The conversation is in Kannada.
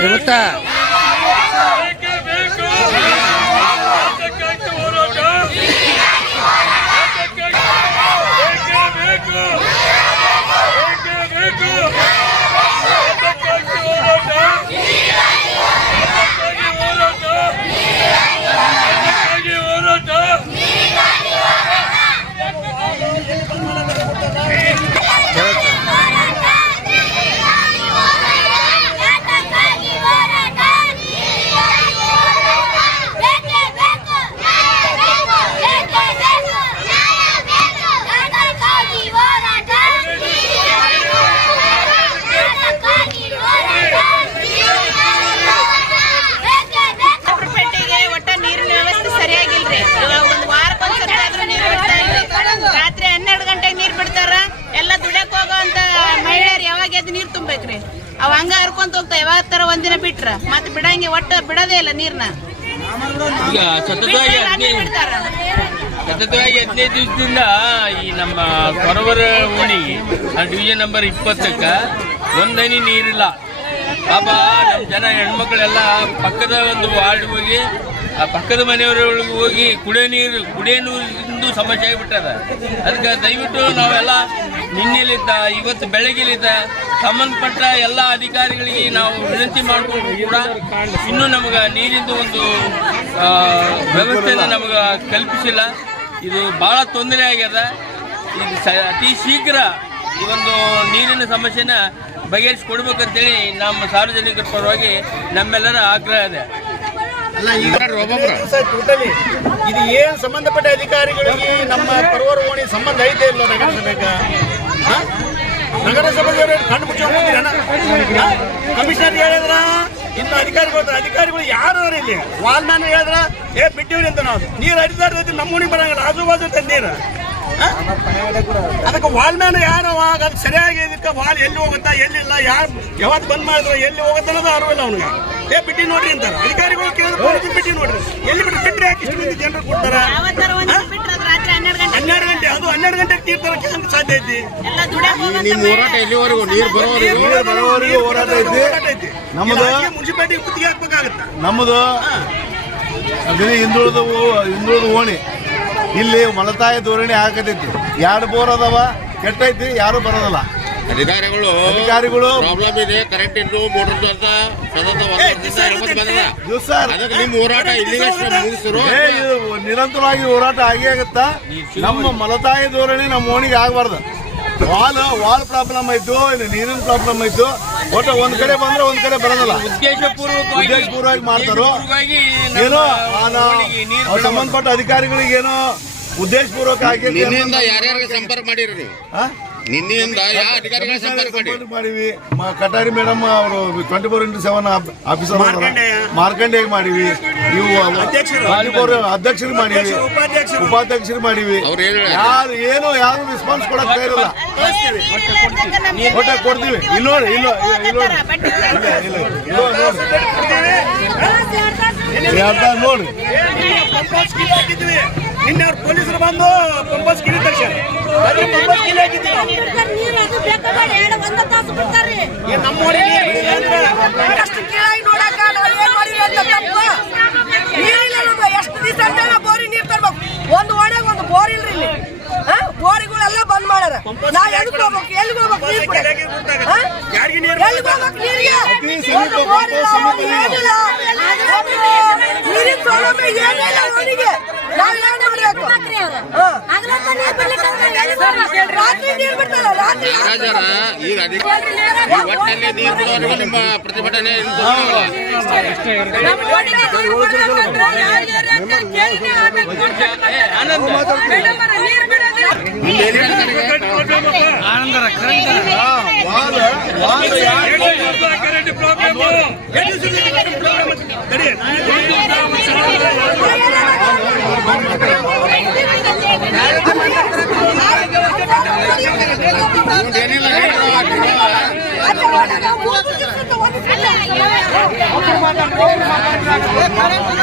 What's that? ಅವ್ ಹಂಗ ಹರ್ಕೊಂತ ಹೋಗ್ತಾ ಯಾವ ತರ ಒಂದಿನ ಬಿಟ್ರ? ಮತ್ತೆ ಬಿಡಂಗೆ ಒಟ್ಟ ಬಿಡದೇ ಇಲ್ಲ ನೀರ್ನ. ಈಗ ಸತತವಾಗಿ ಹದಿನೈದು ಬಿಡ್ತಾರ. ಸತತವಾಗಿ ಹದಿನೈದು ದಿವಸದಿಂದ ಈ ನಮ್ಮ ಕೊರವರ ಓಣಿಗೆ ಆ ಡಿವಿಷನ್ ನಂಬರ್ ಇಪ್ಪತ್ತಕ್ಕ ಒಂದನಿ ನೀರಿಲ್ಲ. ಪಾಪ ನಮ್ಮ ಜನ ಹೆಣ್ಮಕ್ಳೆಲ್ಲ ಪಕ್ಕದ ಒಂದು ವಾರ್ಡ್ ಹೋಗಿ ಆ ಪಕ್ಕದ ಮನೆಯವರೊಳಗೆ ಹೋಗಿ ಕುಡಿಯೋ ನೀರು, ಕುಡಿಯೋ ನೀರಿಂದು ಸಮಸ್ಯೆ ಆಗಿಬಿಟ್ಟದ. ಅದಕ್ಕೆ ದಯವಿಟ್ಟು ನಾವೆಲ್ಲ ನಿನ್ನೆಲಿದ್ದ, ಇವತ್ತು ಬೆಳಗ್ಗೆಲಿದ್ದ ಸಂಬಂಧಪಟ್ಟ ಎಲ್ಲ ಅಧಿಕಾರಿಗಳಿಗೆ ನಾವು ವಿನಂತಿ ಮಾಡಿಕೊಂಡು ಕೂಡ ಇನ್ನೂ ನಮಗೆ ನೀರಿಂದು ಒಂದು ವ್ಯವಸ್ಥೆಯನ್ನು ನಮಗೆ ಕಲ್ಪಿಸಿಲ್ಲ. ಇದು ಭಾಳ ತೊಂದರೆ ಆಗ್ಯದ. ಇದು ಅತಿ ಶೀಘ್ರ ಈ ಒಂದು ನೀರಿನ ಸಮಸ್ಯೆನ ಬಗೆಹರಿಸಿಕೊಡ್ಬೇಕಂತೇಳಿ ನಮ್ಮ ಸಾರ್ವಜನಿಕರ ಪರವಾಗಿ ನಮ್ಮೆಲ್ಲರ ಆಗ್ರಹ ಇದೆ. ಟೋಟಲಿ ಇದು ಏನು ಸಂಬಂಧಪಟ್ಟ ಅಧಿಕಾರಿಗಳಿಗೆ ನಮ್ಮ ಪರ್ವರ ಓಣಿ ಸಂಬಂಧ ಐತೆ ಇಲ್ಲ ನಗರಸಭೆಗೆ? ನಗರಸಭೆಯವರು ಕಣ್ಣು ಮುಚ್ಚಿಕೊಂಡಿರಣ ಕಮಿಷನರ್ ಹೇಳಿದ್ರ? ಇಂತ ಅಧಿಕಾರಿಗಳು ಅಧಿಕಾರಿಗಳು ಯಾರು ಇಲ್ಲಿ? ವಾಲ್ಮ್ಯಾನ್ ಹೇಳಿದ್ರ? ಏ ಬಿಟ್ಟಿವ್ರಿ ಅಂತ ನಾವು. ನೀರು ಹರಿದಾರ ನಮ್ಮ ಓಣಿ ಬರಂಗಿಲ್ಲ. ಆಜು ಬಾಜು ನೀರು? ಅದಕ್ಕೆ ವಾಲ್ ಮ್ಯಾನ್ ಯಾರು ಅವಾಗ ಅದು ಸರಿಯಾಗಿ ಇದಕ್ಕೆ ವಾಲ್ ಎಲ್ಲಿ ಹೋಗುತ್ತಾ ಎಲ್ಲಿಲ್ಲ ಯಾರು ಯಾವತ್ತು ಬಂದ್ ಮಾಡಿದ್ರು ಎಲ್ಲಿ ಹೋಗುತ್ತೆ ಅನ್ನೋದು ಅರಿವಿಲ್ಲ ಅವನಿಗೆ. ಏ ಬಿಟ್ಟಿ ನೋಡ್ರಿ ಅಂತಾರೆ. ಅಧಿಕಾರಿಗಳು ಕೇಳಿದ್ರೆ ಬಿಟ್ಟಿ ನೋಡ್ರಿ. ಎಲ್ಲಿ ಬಿಟ್ಟು ಬಿಟ್ಟರೆ ಯಾಕೆ ಇಷ್ಟು ಮಂದಿ ಜನರು ಕೊಡ್ತಾರ? ಹನ್ನೆರಡು ಗಂಟೆ ಅದು ಹನ್ನೆರಡು ಗಂಟೆಗೆ ತೀರ್ತಾರಕ್ಕೆ ಹೆಂಗ್ ಸಾಧ್ಯ ಐತಿ. ಹೋರಾಟ ಎಲ್ಲಿವರೆಗೂ? ನೀರು ಬರೋವರೆಗೂ? ನೀರು ಬರೋವರೆಗೂ ಹೋರಾಟ ಐತಿ. ನಮ್ಮದು- ಮುನ್ಸಿಪಾಲಿಟಿ ಗುತ್ತಿಗೆ ಹಾಕ್ಬೇಕಾಗತ್ತೆ? ನಮ್ಮದು ಅದೇ ಹಿಂದುಳಿದ ಹಿಂದುಳಿದ ಓಣಿ. ಇಲ್ಲಿ ಮಲತಾಯ ಧೋರಣೆ ಆಗತೈತಿ ಎರಡು ಬೋರ್ ಅದಾವ ಕೆಟ್ಟೈತಿ ಯಾರು ಬರೋದಲ್ಲ. ಅಧಿಕಾರಿಗಳು ಅಧಿಕಾರಿಗಳು ಪ್ರಾಬ್ಲಮ್ ಇದೆ ಕರೆಂಟ್ ಮೋಟರ್ ಅಂತ ನಿಮ್ಮ ಹೋರಾಟ ನಿರಂತರವಾಗಿ ಹೋರಾಟ ಆಗೇ ಆಗುತ್ತಾ? ನಮ್ಮ ಮಲತಾಯಿ ಧೋರಣೆ ನಮ್ಮ ಓಣಿಗೆ ಆಗಬಾರ್ದು. ವಾಲ್ ವಾಲ್ ಪ್ರಾಬ್ಲಮ್ ಆಯ್ತು ಇಲ್ಲಿ ನೀರಿನ ಪ್ರಾಬ್ಲಮ್ ಆಯ್ತು. ಒಟ್ಟು ಒಂದ್ ಕಡೆ ಬಂದ್ರೆ ಒಂದ್ ಕಡೆ ಬರೋದಿಲ್ಲ. ಉದ್ದೇಶಪೂರ್ವಕವಾಗಿ ಉದ್ದೇಶಪೂರ್ವಕವಾಗಿ ಮಾಡ್ತಾರೋ? ಏನೋ ಸಂಬಂಧಪಟ್ಟ ಅಧಿಕಾರಿಗಳಿಗೆ ಏನೋ ಉದ್ದೇಶಪೂರ್ವಕ ಆಗಿ ಯಾರ್ಯಾರಿಗೆ ಸಂಪರ್ಕ ಮಾಡಿರಿ? ನಿನ್ನೆಯಿಂದ ಯಾವ ಅಧಿಕಾರಿಗಳ ಸಂಪರ್ಕ ಮಾಡಿ? ಸಂಪರ್ಕ ಮಾಡಿವಿ. ಮ- ಕಟಾರಿ ಮೇಡಮ್ ಅವರು twenty four into seven officer Markandeya. Markandeya ಮಾಡಿವಿ. ನೀವು ಅಧ್ಯಕ್ಷರು. ಅಧ್ಯಕ್ಷರು ಮಾಡಿವಿ. ಉಪಾಧ್ಯಕ್ಷರು. ಉಪಾಧ್ಯಕ್ಷರು ಮಾಡಿವಿ. ಅವ್ರು? ಯಾರು ಏನು ಯಾರು ರೆಸ್ಪಾನ್ಸ್ ಕೊಡಕ್ ತಯಾರಿಲ್ಲ. ಒಟ್ಟ ಕೊಡ್ತೀವಿ. ಇಲ್ಲಿ. ನೋಡಿ ಇಲ್ಲ ಇಲ್ಲಿ ನೋಡಿ ಇಲ್ಲ. ಇಲ್ಲ ಹಾಕಿದ್ವಿ ಅವ್ರು ಪೊಲೀಸರು ಬಂದು ಪಂಪಸ್ ಕಿಲ್ ತಕ್ಷಣ? ಪಂಪಾಸ್ ನಾವು. ಏನ್ ನೋಡಾಕ ನಾವ್ ಅಂತ ತಪ್ಪು. ನೀರಿಲ್ಲ ನಮ್ಗೆ ಎಷ್ಟು ದಿವಸ ಅಂತ ಬೋರಿ ನೀರ್ ತರ್ಬೇಕು? ಒಂದು ಒಣಗ ಒಂದು ಬೋರ್ ಇಲ್ರಿ ಇಲ್ಲಿ? ಬೋರಿಗಳೆಲ್ಲ ಬಂದ್ ಮಾಡ್ಯಾರ. ನಾ ಎಲ್ಲಿಗೆ ಹೋಗ್ಬೇಕು? ಎಲ್ಲಿಗೆ ಹೋಗ್ಬೇಕು ನೀರ್ ಹೋಗ್ಬೇಕು ನೀರಿಗೆ? ನೀರಿನ ಸೌಲಭ್ಯ ಏನಿಲ್ಲ ಅವನಿಗೆ. ರಾಜಾರ ಈಗ ಒಟ್ಟಿನಲ್ಲಿ ನೀರು ನಿಮ್ಮ ಪ್ರತಿಭಟನೆ ನಮ್ಮ ಅಲ್ಲ